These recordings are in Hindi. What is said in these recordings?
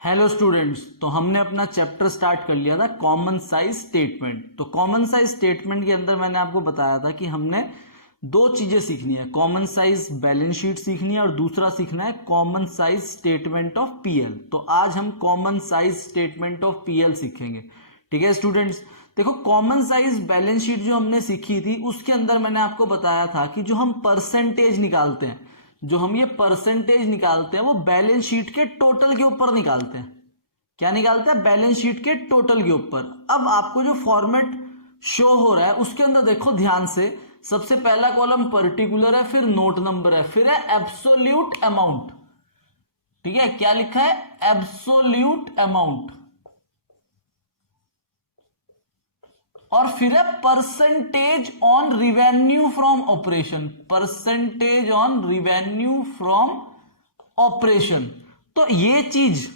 हेलो स्टूडेंट्स, तो हमने अपना चैप्टर स्टार्ट कर लिया था कॉमन साइज स्टेटमेंट। तो कॉमन साइज स्टेटमेंट के अंदर मैंने आपको बताया था कि हमने दो चीजें सीखनी है, कॉमन साइज बैलेंस शीट सीखनी है और दूसरा सीखना है common size statement of PL. तो आज हम common size statement of PL सीखेंगे। ठीक है स्टूडेंट्स, देखो कॉमन साइज बैलेंस शीट जो हमने सीखी थी उसके अंदर मैंने आपको बताया था कि जो हम परसेंटेज निकालते हैं, जो हम ये परसेंटेज निकालते हैं वो बैलेंस शीट के टोटल के ऊपर निकालते हैं। क्या निकालते हैं? बैलेंस शीट के टोटल के ऊपर। अब आपको जो फॉर्मेट शो हो रहा है उसके अंदर देखो ध्यान से, सबसे पहला कॉलम पर्टिकुलर है, फिर नोट नंबर है, फिर है एब्सोल्यूट अमाउंट। ठीक है, क्या लिखा है? Absolute amount. और फिर है percentage on revenue from operation, percentage on revenue from operation. तो ये चीज,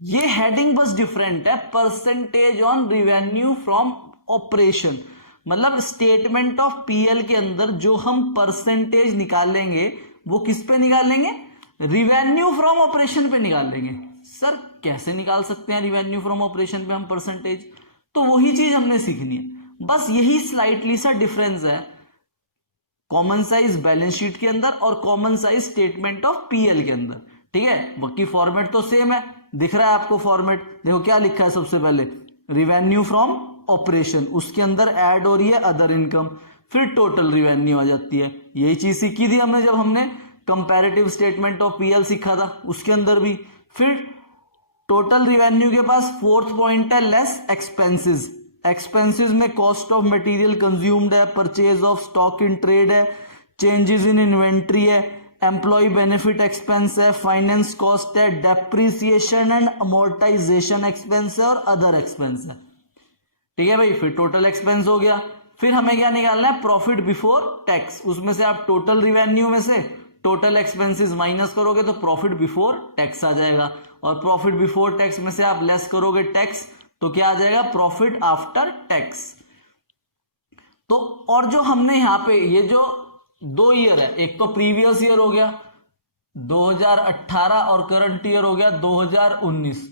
ये हेडिंग बस डिफरेंट है, percentage on revenue from operation. मतलब स्टेटमेंट ऑफ पीएल के अंदर जो हम परसेंटेज निकालेंगे वो किस पे निकालेंगे? रिवेन्यू फ्रॉम ऑपरेशन पे निकालेंगे। सर कैसे निकाल सकते हैं रिवेन्यू फ्रॉम ऑपरेशन पे हम परसेंटेज? तो वही चीज हमने सीखनी है, बस यही स्लाइटली सा डिफरेंस है कॉमन साइज बैलेंस शीट के अंदर और common size statement of PL के अंदर। ठीक है, बाकी फॉर्मेट तो सेम है, दिख रहा है आपको फॉर्मेट। देखो क्या लिखा है, सबसे पहले रिवेन्यू फ्रॉम ऑपरेशन, उसके अंदर ऐड हो रही है अदर इनकम, फिर टोटल रिवेन्यू आ जाती है। यही चीज सीखी थी हमने जब हमने कंपैरेटिव स्टेटमेंट ऑफ पीएल सीखा था, उसके अंदर भी। फिर टोटल रिवेन्यू के पास फोर्थ पॉइंट है लेस एक्सपेंसेस। एक्सपेंसेस में कॉस्ट ऑफ मटेरियल कंज्यूम्ड है, purchase of stock in trade है, चेंजेस इन इन्वेंट्री है, एम्प्लॉय बेनिफिट एक्सपेंस है, फाइनेंस कॉस्ट है, डेप्रिसिएशन एंड अमोर्टाइजेशन एक्सपेंस है और अदर एक्सपेंस है। ठीक है भाई, फिर टोटल एक्सपेंस हो गया। फिर हमें क्या निकालना है? Profit before tax. उसमें से आप टोटल रिवेन्यू में से टोटल एक्सपेंसेस माइनस करोगे तो प्रॉफिट बिफोर टैक्स आ जाएगा, और प्रॉफिट बिफोर टैक्स में से आप लेस करोगे टैक्स तो क्या आ जाएगा? Profit after tax. तो और जो हमने यहां पे ये जो दो ईयर है, एक तो प्रीवियस ईयर हो गया 2018 और करंट ईयर हो गया 2019,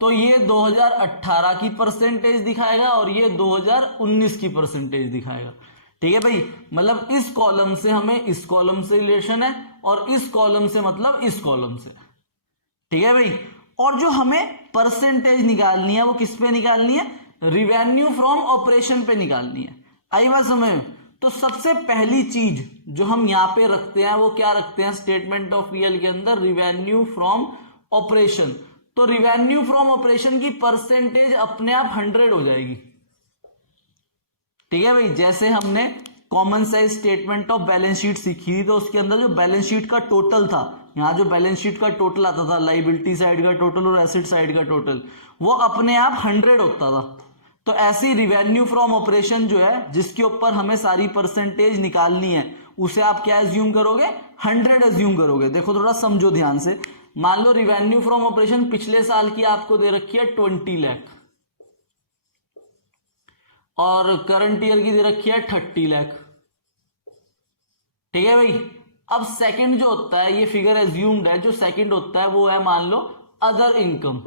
तो ये 2018 की परसेंटेज दिखाएगा और ये 2019 की परसेंटेज दिखाएगा। ठीक है भाई, मतलब इस कॉलम से हमें इस कॉलम से रिलेशन है और इस कॉलम से मतलब इस कॉलम से। ठीक है भाई, और जो हमें परसेंटेज निकालनी है वो किस पे निकालनी है? रिवेन्यू फ्रॉम ऑपरेशन पे निकालनी है। आई बात समझ में? तो सबसे पहली चीज जो हम यहां पे रखते हैं वो क्या रखते हैं स्टेटमेंट ऑफ पीएल के अंदर? Revenue from operation. तो रिवेन्यू फ्रॉम ऑपरेशन की परसेंटेज अपने आप 100 हो जाएगी। ठीक है भाई, जैसे हमने common size statement of balance sheet सीखी थी तो उसके अंदर जो बैलेंस शीट का टोटल था, यहां जो बैलेंस शीट का टोटल आता था, लाइबिलिटी साइड का टोटल और एसेट साइड का टोटल, वो अपने आप 100 होता था। तो ऐसी रिवेन्यू फ्रॉम ऑपरेशन जो है जिसके ऊपर हमें सारी परसेंटेज निकालनी है उसे आप क्या एज्यूम करोगे? 100 एज्यूम करोगे। देखो थोड़ा समझो ध्यान से, मान लो रिवेन्यू फ्रॉम ऑपरेशन पिछले साल की आपको दे रखी है 20 लाख और करंट ईयर की दे रखी है 30 लाख। ठीक है भाई, अब सेकंड जो होता है, ये फिगर एज्यूम्ड है, जो सेकंड होता है वो है मान लो अदर इनकम।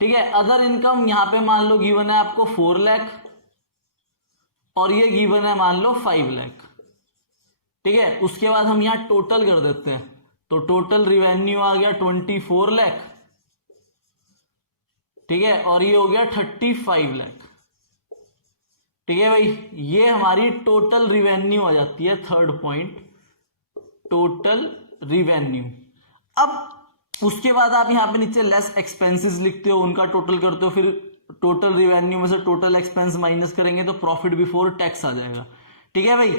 ठीक है, अदर इनकम यहां पे मान लो गिवन है आपको 4 लाख और ये गिवन है मान लो 5 लाख। ठीक है, उसके बाद हम यहां टोटल कर देते हैं, तो टोटल रिवेन्यू आ गया 24 लाख। ठीक है, और ये हो गया 35 लाख। ठीक है भाई, ये हमारी टोटल रिवेन्यू आ जाती है, थर्ड पॉइंट टोटल रिवेन्यू। अब उसके बाद आप यहां पे नीचे लेस एक्सपेंसेस लिखते हो, उनका टोटल करते हो, फिर टोटल रिवेन्यू में से टोटल एक्सपेंस माइनस करेंगे तो प्रॉफिट बिफोर टैक्स आ जाएगा। ठीक है भाई,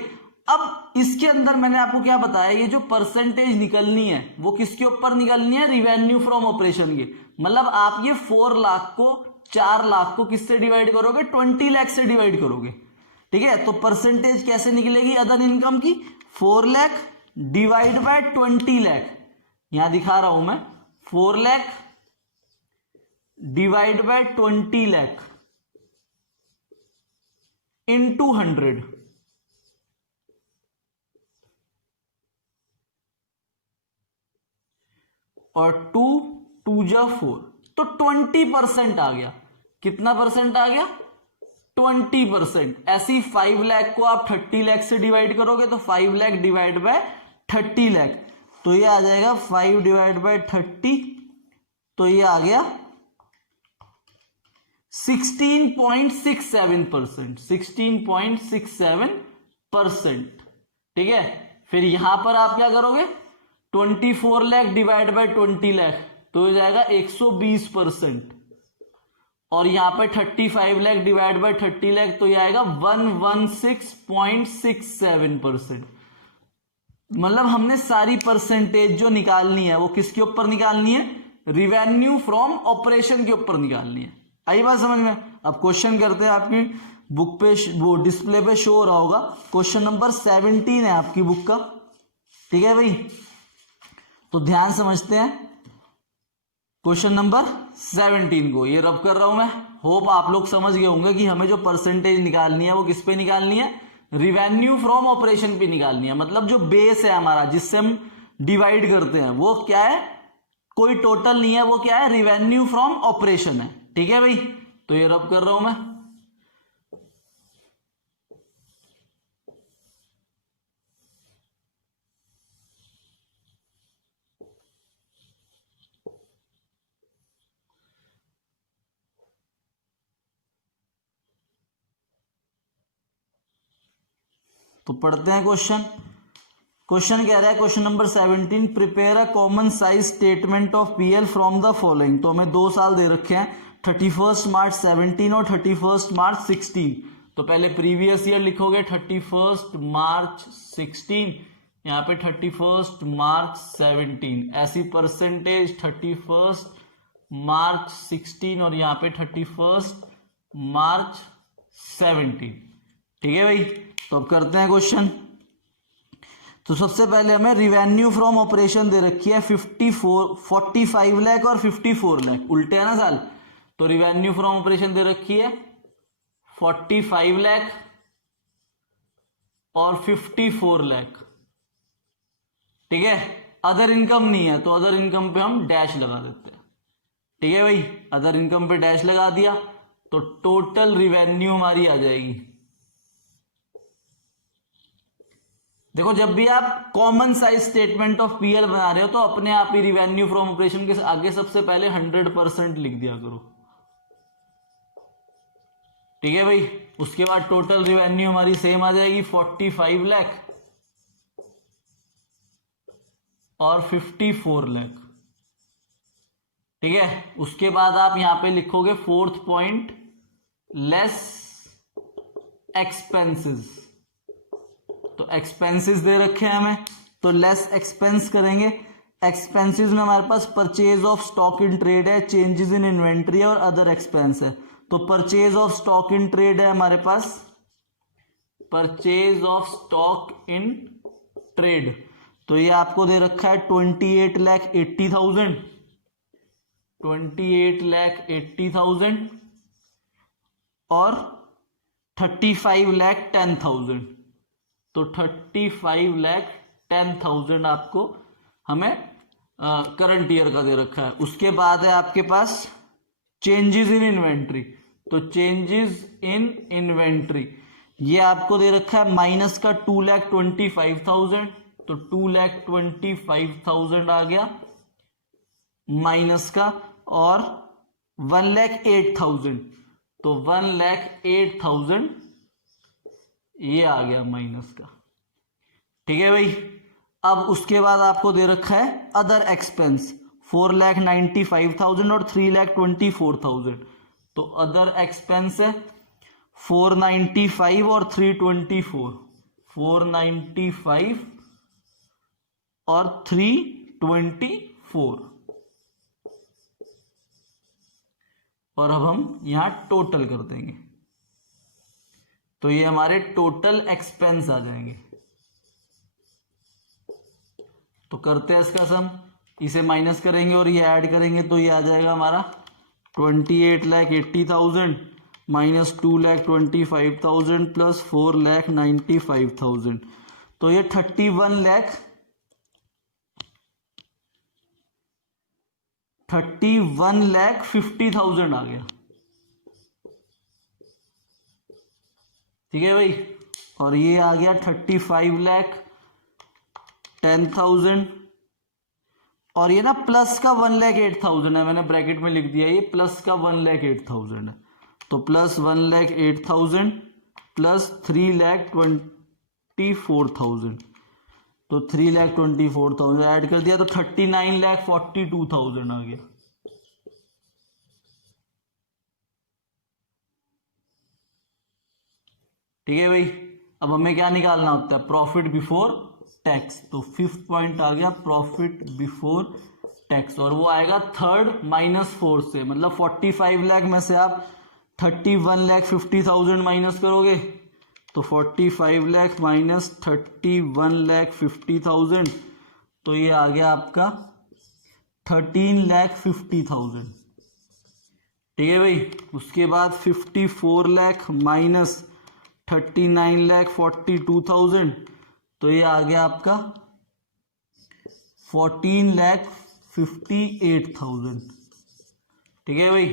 अब इसके अंदर मैंने आपको क्या बताया, ये जो परसेंटेज निकलनी है वो किसके ऊपर निकलनी है? रिवेन्यू फ्रॉम ऑपरेशन के। मतलब आप ये 4 लाख को 4 लाख को किससे डिवाइड करोगे? 20 लाख से डिवाइड करोगे। ठीक है, तो परसेंटेज कैसे निकलेगी अदर इनकम की? 4 लाख डिवाइड बाय 20 लाख, यहां दिखा रहा हूं मैं, 4 lakh divide by 20 lakh into 100। और 2 2 जा 4, तो 20% आ गया। कितना परसेंट आ गया? 20%। ऐसी 5 लाख को आप 30 लाख से डिवाइड करोगे तो 5 लाख डिवाइड बाय 30 लाख, तो ये आ जाएगा 5 डिवाइड बाय 30, तो ये आ गया 16.67%। 16.67%। ठीक है, फिर यहां पर आप क्या करोगे? 24 लाख डिवाइड बाय 20 लाख, तो हो जाएगा 120%। और यहां पे 35 लाख डिवाइड बाय 30 लाख, तो ये आएगा 116.67%। मतलब हमने सारी परसेंटेज जो निकालनी है वो किसके ऊपर निकालनी है? रिवेन्यू फ्रॉम ऑपरेशन के ऊपर निकालनी है। आई बात समझ में? अब क्वेश्चन करते हैं, आपकी बुक पे वो डिस्प्ले पे शो हो रहा होगा, क्वेश्चन नंबर 17 है आपकी बुक का। ठीक है भाई, तो ध्यान समझते हैं क्वेश्चन नंबर 17 को। ये रब कर रहा हूं मैं, होप आप लोग समझ गए होंगे कि हमें जो परसेंटेज निकालनी है वो किस पे निकालनी है? रिवेन्यू फ्रॉम ऑपरेशन पे निकालनी है। मतलब जो बेस है हमारा जिससे हम डिवाइड करते हैं वो क्या है? कोई टोटल नहीं है, वो क्या है? रिवेन्यू फ्रॉम ऑपरेशन है। ठीक है भाई, तो ये रब कर रहा हूं मैं। तो पढ़ते हैं क्वेश्चन। क्वेश्चन कह रहा है, question number 17, prepare a common size statement of PL from the following. तो हमें 2 साल दे रखे हैं, 31 मार्च 17 और 31 मार्च 16। तो पहले प्रीवियस ईयर लिखोगे 31 मार्च 16, यहाँ पे 31 मार्च 17। ऐसी परसेंटेज 31 मार्च 16 और यहाँ पे 31 मार्च 17। ठीक है भाई, तो अब करते हैं क्वेश्चन। तो सबसे पहले हमें रिवेन्यू फ्रॉम ऑपरेशन दे रखी है 45 लाख और 54 लाख, उल्टे है ना साल। तो रिवेन्यू फ्रॉम ऑपरेशन दे रखी है 45 लाख और 54 लाख। ठीक है, अदर इनकम नहीं है तो अदर इनकम पे हम डैश लगा देते हैं। ठीक है भाई, अदर इनकम पे डैश लगा दिया तो टोटल रिवेन्यू हमारी आ जाएगी। देखो, जब भी आप common size statement of PL बना रहे हो तो अपने आप ही रिवेन्यू फ्रॉम ऑपरेशन के आगे सबसे पहले 100% लिख दिया करो। ठीक है भाई, उसके बाद टोटल रिवेन्यू हमारी सेम आ जाएगी 45 लाख और 54 लाख। ठीक है, उसके बाद आप यहां पे लिखोगे 4th पॉइंट, लेस एक्सपेंसेस। तो एक्सपेंसेस दे रखे हैं हमें, तो लेस एक्सपेंस करेंगे। एक्सपेंसेस में हमारे पास purchase of stock in trade है, चेंजेस इन इन्वेंट्री और अदर एक्सपेंस है। तो purchase of stock in trade है हमारे पास, purchase of stock in trade, तो ये आपको दे रखा है 28,80,000, 28,80,000 और 35,10,000। तो 35,10,000 आपको हमें करंट ईयर का दे रखा है। उसके बाद है आपके पास चेंजेस इन इन्वेंट्री। तो चेंजेस इन इन्वेंट्री ये आपको दे रखा है माइनस का 2,25,000। तो 2,25,000 आ गया माइनस का, और 1,08,000, तो 1,08,000 ये आ गया माइनस का। ठीक है भाई, अब उसके बाद आपको दे रखा है अदर एक्सपेंस 4,95,000 और 3,24,000। तो अदर एक्सपेंस है 495 और 324, 495 और 324। और अब हम यहां टोटल कर देंगे, तो ये हमारे टोटल एक्सपेंस आ जाएंगे। तो करते हैं इसका सम, इसे माइनस करेंगे और ये ऐड करेंगे, तो ये आ जाएगा हमारा 28,80,000 माइनस 2,25,000 प्लस 4,95,000। तो ये 31 लाख 31,50,000 आ गया। ठीक है भाई, और ये आ गया 35,10,000, और ये ना प्लस का 1,08,000 है, मैंने ब्रैकेट में लिख दिया, ये प्लस का 1,08,000 है, तो प्लस 1,08,000 प्लस 3,24,000, तो 3,24,000 ऐड कर दिया तो 39,42,000 आ गया। ठीक है भाई, अब हमें क्या निकालना होता है, प्रॉफिट बिफोर टैक्स। तो फिफ्थ पॉइंट आ गया प्रॉफिट बिफोर टैक्स, और वो आएगा थर्ड -4 से, मतलब 45 लाख में से आप 31,50,000 माइनस करोगे, तो 45 लाख माइनस 31,50,000, तो ये आ गया आपका 13,50,000। ठीक है भाई, उसके बाद 54 लाख माइनस 39,42,000, तो ये आ गया आपका 14,58,000। ठीक है भाई,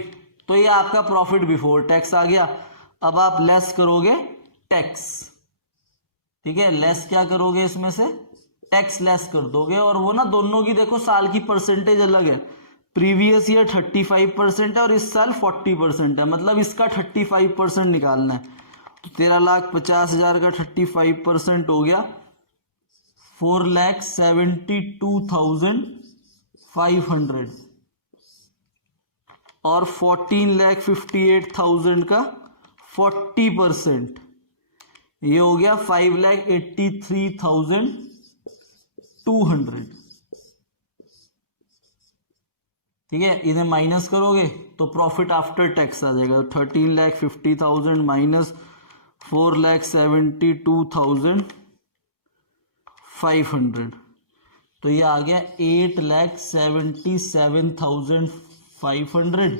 तो ये आपका प्रॉफिट बिफोर टैक्स आ गया। अब आप लेस करोगे टैक्स, ठीक है, लेस क्या करोगे, इसमें से टैक्स लेस कर दोगे, और वो ना दोनों की देखो साल की परसेंटेज अलग है, प्रीवियस ईयर 35% है और इस साल 40% है, मतलब इसका 35% निकालना है, तो 13,50,000 का 35% हो गया 4,72,500, और 14,58,000 का 40% ये हो गया 5,83,200। ठीक है, इन्हें माइनस करोगे तो प्रॉफिट आफ्टर टैक्स आ जाएगा, 13,50,000 माइनस 4,72,500, तो ये आ गया 8,77,500,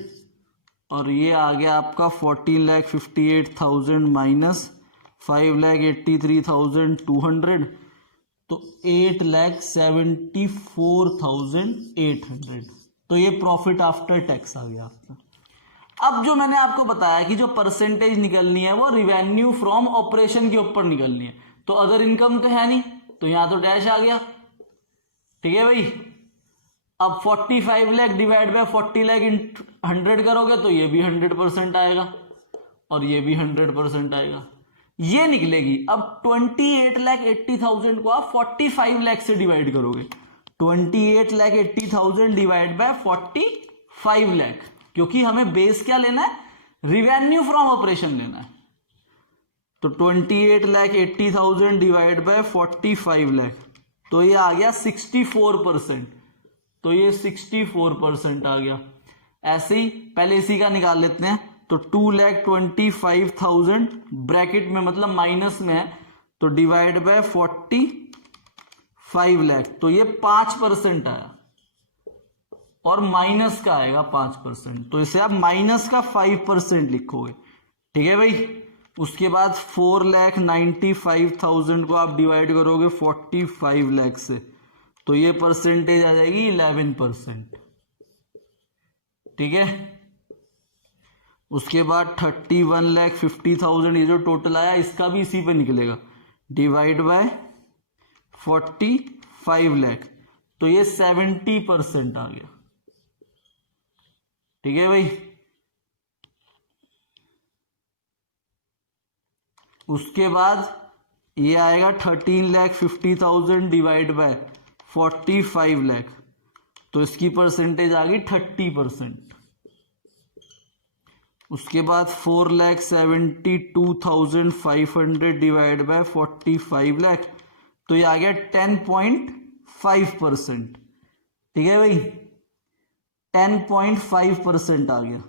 और ये आ गया आपका 14,58,000 माइनस 5,83,200, तो 8,74,800, तो ये प्रॉफिट आफ्टर टैक्स आ गया आपका। अब जो मैंने आपको बताया कि जो परसेंटेज निकलनी है वो रिवेन्यू फ्रॉम ऑपरेशन के ऊपर निकलनी है, तो अदर इनकम तो है नहीं, तो यहां तो डैश आ गया। ठीक है भाई, अब 45 लाख डिवाइड बाय 40 लाख इन 100 करोगे तो ये भी 100% आएगा, और ये भी 100% आएगा, ये निकलेगी। अब 28,80,000 को आप 45 लाख से डिवाइड करोगे, 28,80,000 डिवाइड बाय 45 लाख, क्योंकि हमें बेस क्या लेना है, रिवेन्यू फ्रॉम ऑपरेशन लेना है, तो 28,80,000 डिवाइड बाय 45 लाख, तो ये आ गया 64%, तो ये 64% आ गया। ऐसे ही पहले इसी का निकाल लेते हैं, तो 2,25,000 ब्रैकेट में मतलब माइनस में है, तो डिवाइड बाय 45 लाख, तो ये 5% आया, और माइनस का आएगा 5%, तो इसे आप माइनस का 5% लिखोगे। ठीक है भाई, उसके बाद 4,95,000 को आप डिवाइड करोगे 45 लाख से, तो ये परसेंटेज आ जाएगी 11%। ठीक है, उसके बाद 31,50,000 ये जो टोटल आया इसका भी इसी पे निकलेगा, डिवाइड बाय 45 लाख, तो ये 70% आ गया। ठीक है भाई, उसके बाद ये आएगा 13,50,000 डिवाइड बाय 45 लाख, तो इसकी परसेंटेज आ गई 30%। उसके बाद 4,72,500 डिवाइड बाय 45 लाख, तो ये आ गया 10.5%। ठीक है भाई, 10.5% आ गया,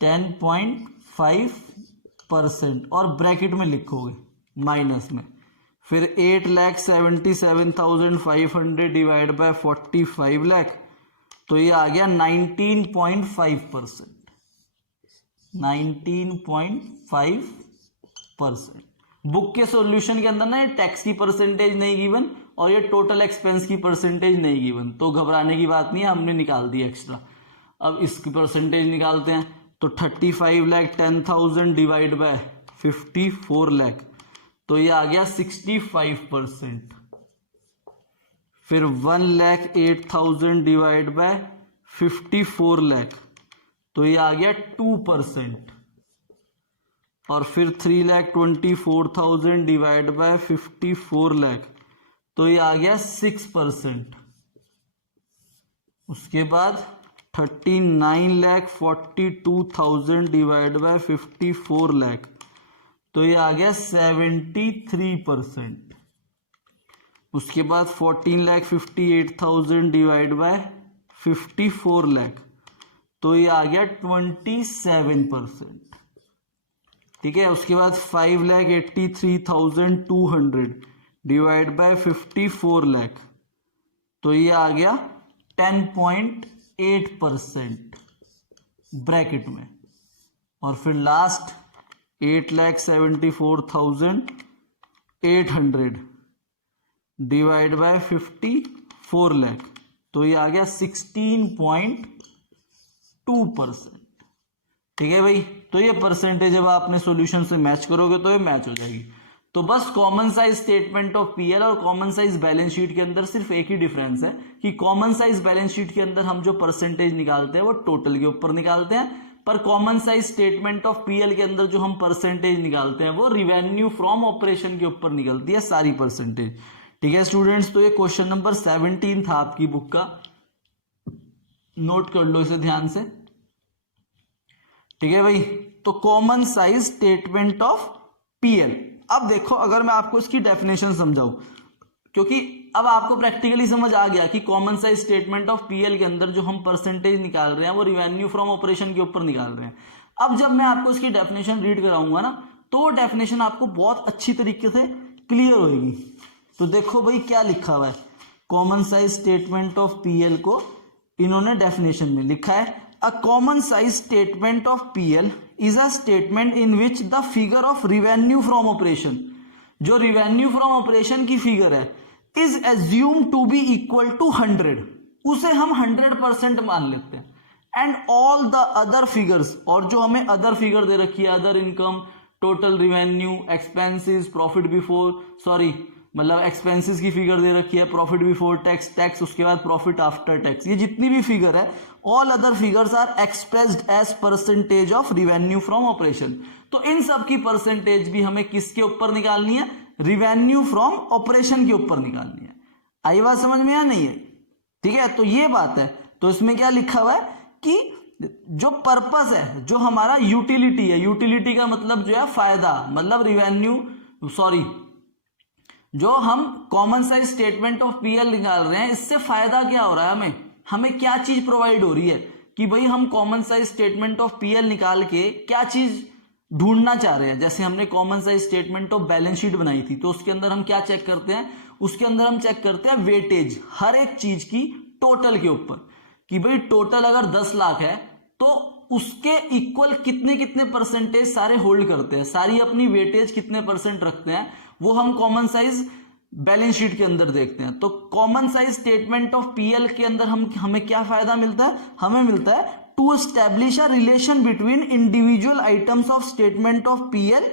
10.5%, और ब्रैकेट में लिखोगे माइनस में, फिर 8,77,500 डिवाइड बाय 45 लाख, तो ये आ गया 19.5%, 19.5%। बुक के सॉल्यूशन के अंदर ना ये टैक्स की परसेंटेज नहीं गिवन, और ये टोटल एक्सपेंस की परसेंटेज नहीं गिवन, तो घबराने की बात नहीं है, हमने निकाल दी एक्स्ट्रा। अब इसकी परसेंटेज निकालते हैं, तो 35,10,000 डिवाइड बाय 54 लाख, तो ये आ गया 65%। फिर 1,08,000 डिवाइड बाय 54 लाख, तो ये आ गया 2%। और फिर 3,24,000 डिवाइड बाय 54 लाख, तो ये आ गया 6%। उसके बाद 39,42,000 डिवाइड बाय 54 लाख, तो ये आ गया 73%। उसके बाद 14,58,000 डिवाइड बाय 54 लाख, तो ये आ गया 27%। ठीक है। उसके बाद 5,83,200 डिवाइड बाय 54 लाख, तो ये आ गया 10.8% ब्रैकेट में। और फिर लास्ट 8,74,800 डिवाइड बाय 54 लाख, तो ये आ गया 16.2%। ठीक है भाई, तो ये परसेंटेज जब आपने सॉल्यूशन से मैच करोगे तो ये मैच हो जाएगी। तो बस common size statement of PL और कॉमन साइज बैलेंस शीट के अंदर सिर्फ एक ही डिफरेंस है कि कॉमन साइज बैलेंस शीट के अंदर हम जो परसेंटेज निकालते हैं वो टोटल के ऊपर निकालते हैं, पर common size statement of PL के अंदर जो हम परसेंटेज निकालते हैं वो रिवेन्यू फ्रॉम ऑपरेशन के ऊपर निकलती है सारी परसेंटेज। ठीक है स्टूडेंट्स, तो ये क्वेश्चन नंबर 17 था आपकी बुक का, नोट कर लो इसे ध्यान से। ठीक है भाई, तो common size statement of PL. अब देखो, अगर मैं आपको इसकी डेफिनेशन समझाऊं, क्योंकि अब आपको प्रैक्टिकली समझ आ गया कि common size statement of PL के अंदर जो हम परसेंटेज निकाल रहे हैं वो रिवेन्यू फ्रॉम ऑपरेशन के ऊपर निकाल रहे हैं। अब जब मैं आपको इसकी डेफिनेशन रीड कराऊंगा ना, तो वो डेफिनेशन आपको बहुत अच्छी तरीके से क्लियर होगी। तो देखो भाई क्या लिखा हुआ है, common size statement of PL को इन्होंने डेफिनेशन में लिखा है, a common size statement of PL is a statement in which the figure of revenue from operation, जो रिवेन्यू फ्रॉम ऑपरेशन की फिगर है, is assume to be equal to 100, उसे हम 100% मान लेते हैं, and all the other figures, और जो हमें अदर फिगर दे रखी है, other income, total revenue, expenses, profit before, sorry मतलब एक्सपेंसेस की फिगर दे रखी है, प्रॉफिट बिफोर टैक्स, टैक्स उसके बाद प्रॉफिट आफ्टर टैक्स, ये जितनी भी फिगर है, all other figures are expressed as percentage of revenue from operation. तो इन सब की परसेंटेज भी हमें किसके ऊपर निकालनी है, रिवेन्यू फ्रॉम ऑपरेशन के ऊपर निकालनी है। आई बात समझ में या नहीं है? ठीक है, तो ये बात है। तो इसमें क्या लिखा हुआ है कि जो पर्पस है, जो हमारा यूटिलिटी है, यूटिलिटी का मतलब जो है फायदा, मतलब रिवेन्यू, सॉरी जो हम common size statement of PL निकाल रहे हैं, इससे फायदा क्या हो रहा है, हमें क्या चीज प्रोवाइड हो रही है कि भाई हम common size statement of PL निकाल के क्या चीज ढूंढना चाह रहे हैं। जैसे हमने common size statement of balance sheet बनाई थी, तो उसके अंदर हम क्या चेक करते हैं, उसके अंदर हम चेक करते हैं वेटेज हर एक चीज की टोटल के ऊपर, कि भाई टोटल अगर 10 लाख है तो उसके इक्वल कितने कितने परसेंटेज सारे होल्ड करते हैं, सारी अपनी वेटेज कितने परसेंट रखते हैं, वो हम कॉमन साइज बैलेंस शीट के अंदर देखते हैं। तो common size statement of PL के अंदर हमें क्या फायदा मिलता है, हमें मिलता है to establish a relation between individual items of statement of PL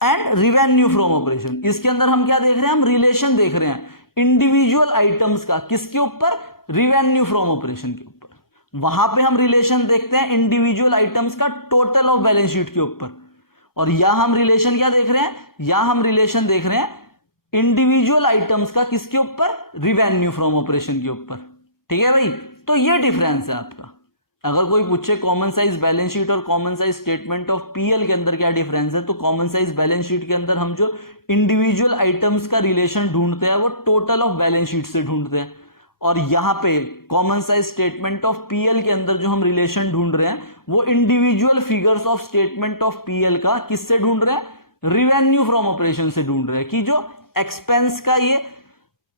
and revenue from operation. इसके अंदर हम क्या देख रहे हैं, हम रिलेशन देख रहे हैं इंडिविजुअल आइटम्स का, किसके ऊपर, रिवेन्यू फ्रॉम ऑपरेशन के ऊपर। वहां पे हम रिलेशन देखते हैं इंडिविजुअल आइटम्स का टोटल ऑफ बैलेंस शीट के ऊपर, और यहां हम रिलेशन क्या देख रहे हैं, यहां हम रिलेशन देख रहे हैं इंडिविजुअल आइटम्स का, किसके ऊपर, रिवेन्यू फ्रॉम ऑपरेशन के ऊपर। ठीक है भाई, तो ये डिफरेंस है आपका। अगर कोई पूछे कॉमन साइज बैलेंस शीट और common size statement of PL के अंदर क्या डिफरेंस है, तो कॉमन साइज बैलेंस शीट के अंदर हम जो इंडिविजुअल आइटम्स का रिलेशन ढूंढते हैं वो टोटल ऑफ बैलेंस शीट से ढूंढते हैं, और यहां पे common size statement of PL के अंदर जो हम रिलेशन ढूंढ रहे हैं वो individual figures of statement of PL का किससे ढूंढ रहे हैं, रिवेन्यू फ्रॉम ऑपरेशन से ढूंढ रहे हैं, कि जो एक्सपेंस का ये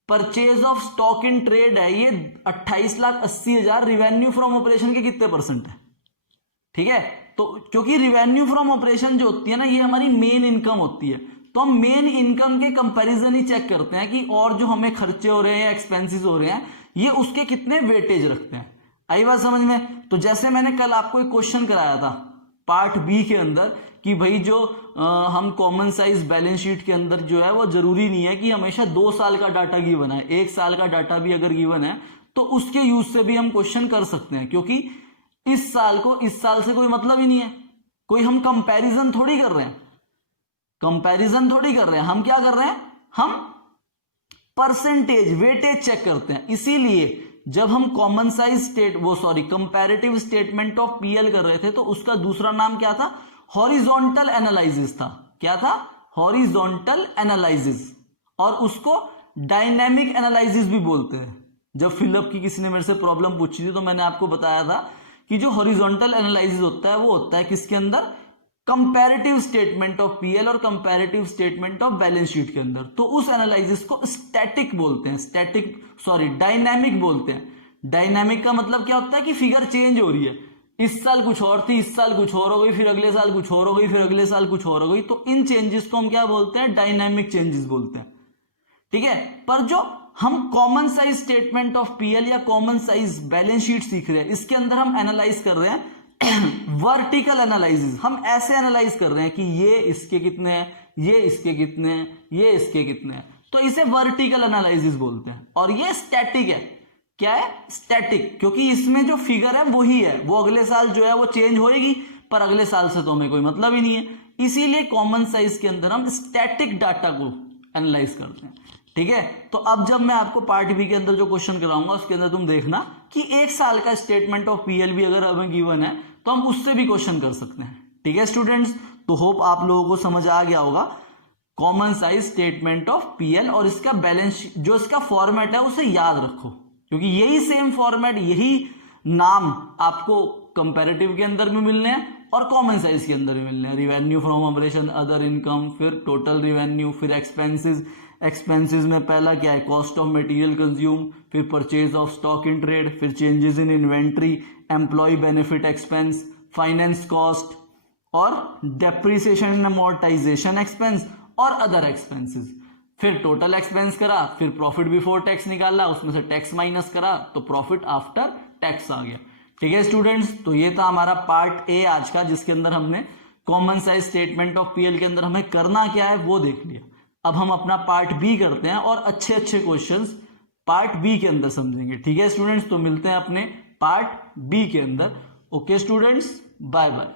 purchase of stock in trade है, ये 28,80,000 रिवेन्यू फ्रॉम ऑपरेशन के कितने परसेंट है। ठीक है, तो क्योंकि रिवेन्यू फ्रॉम ऑपरेशन जो होती है ना, ये हमारी मेन इनकम होती है, तो हम मेन इनकम के कंपैरिजन ही चेक करते हैं कि और जो हमें खर्चे हो रहे हैं या एक्सपेंसेस हो रहे हैं ये उसके कितने वेटेज रखते हैं। आई बात समझ में? तो जैसे मैंने कल आपको एक क्वेश्चन कराया था पार्ट बी के अंदर कि भाई जो हम कॉमन साइज बैलेंस शीट के अंदर जो है वो जरूरी नहीं है कि हमेशा 2 साल का डाटा गिवन है, 1 साल का डाटा भी अगर गिवन है तो उसके यूज से भी हम क्वेश्चन कर सकते हैं, क्योंकि इस साल को इस साल से कोई मतलब ही नहीं है, कोई हम कंपैरिजन थोड़ी कर रहे हैं, कंपैरिजन थोड़ी कर रहे हैं, हम क्या कर रहे हैं, हम परसेंटेज वेटेज चेक करते हैं। इसीलिए जब हम common size comparative statement of PL कर रहे थे तो उसका दूसरा नाम क्या था, हॉरिजॉन्टल एनालिसिस था। क्या था? हॉरिजॉन्टल एनालिसिस, और उसको डायनेमिक एनालिसिस भी बोलते हैं। जब फिलअप की किसी ने मेरे से प्रॉब्लम पूछी थी तो मैंने आपको बताया था कि जो हॉरिजॉन्टल एनालिसिस होता है वो होता है किसके अंदर, कंपैरेटिव स्टेटमेंट ऑफ पीएल और comparative statement of balance sheet के अंदर। तो उस एनालिसिस को स्टैटिक बोलते हैं, डायनामिक बोलते हैं। डायनामिक का मतलब क्या होता है कि फिगर चेंज हो रही है, इस साल कुछ और थी, इस साल कुछ और हो गई, फिर अगले साल कुछ और हो गई, फिर अगले साल कुछ और हो गई। तो इन चेंजेस को हम क्या बोलते हैं, डायनामिक चेंजेस बोलते हैं। ठीक है, पर जो हम common size statement of PL या कॉमन साइज बैलेंस शीट सीख रहे हैं इसके अंदर हम एनालाइज कर रहे हैं वर्टिकल एनालिसिस। हम ऐसे एनालाइज कर रहे हैं कि ये इसके कितने हैं, ये इसके कितने हैं, ये इसके कितने हैं, तो इसे वर्टिकल एनालिसिस बोलते हैं। और ये स्टैटिक है। क्या है? स्टैटिक, क्योंकि इसमें जो फिगर है वही है, वो अगले साल जो है वो चेंज होएगी, पर अगले साल से तो हमें कोई मतलब ही नहीं है। इसीलिए कॉमन साइज के अंदर हम स्टैटिक डाटा को एनालाइज करते हैं। ठीक है, तो अब जब मैं आपको पार्ट बी के अंदर जो क्वेश्चन कराऊंगा उसके अंदर तुम देखना कि 1 साल का स्टेटमेंट ऑफ पीएल भी अगर हमें गिवन है तो हम उससे भी क्वेश्चन कर सकते हैं। ठीक है स्टूडेंट्स, तो होप आप लोगों को समझ आ गया होगा common size statement of PL, और इसका बैलेंस जो इसका फॉर्मेट है उसे याद रखो, क्योंकि यही सेम फॉर्मेट, यही नाम आपको कंपैरेटिव के अंदर भी मिलने हैं और कॉमन साइज के अंदर भी मिलने हैं। Revenue from operation, other income, फिर टोटल रिवेन्यू, फिर एक्सपेंसेस में पहला क्या है, कॉस्ट ऑफ मटेरियल कंज्यूम, फिर purchase of stock in trade, फिर changes in inventory, employ benefit expense, finance cost, और डेप्रिसिएशन एंड अमोर्टाइजेशन एक्सपेंस और अदर एक्सपेंसेस। फिर टोटल एक्सपेंस करा, फिर प्रॉफिट बिफोर टैक्स निकाला, उसमें से टैक्स माइनस करा तो प्रॉफिट आफ्टर टैक्स आ गया। ठीक है स्टूडेंट्स, तो ये था हमारा पार्ट ए आज का, जिसके अंदर हमने common size statement of PL के अंदर हमें करना क्या है वो देख लिया। अब हम अपना पार्ट बी करते हैं और अच्छे अच्छे क्वेश्चंस पार्ट बी के अंदर समझेंगे। ठीक है स्टूडेंट्स, तो मिलते हैं अपने पार्ट बी के अंदर। Okay students, bye bye.